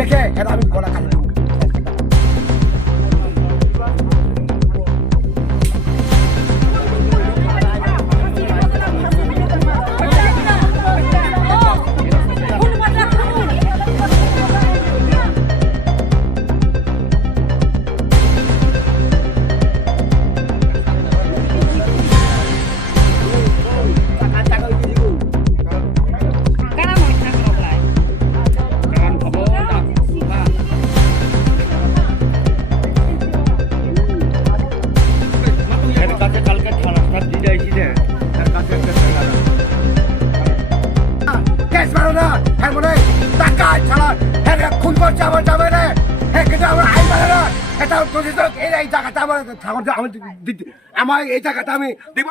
দেখে এটা আমি গলা কাটি দেবো। টাকা ছাড়া হ্যাঁ খুন করছে আমার যাবে না হ্যাঁ কিন্তু আমার আইন মানে না এটা এই জায়গাটা আমার এই জায়গাটা আমি দিব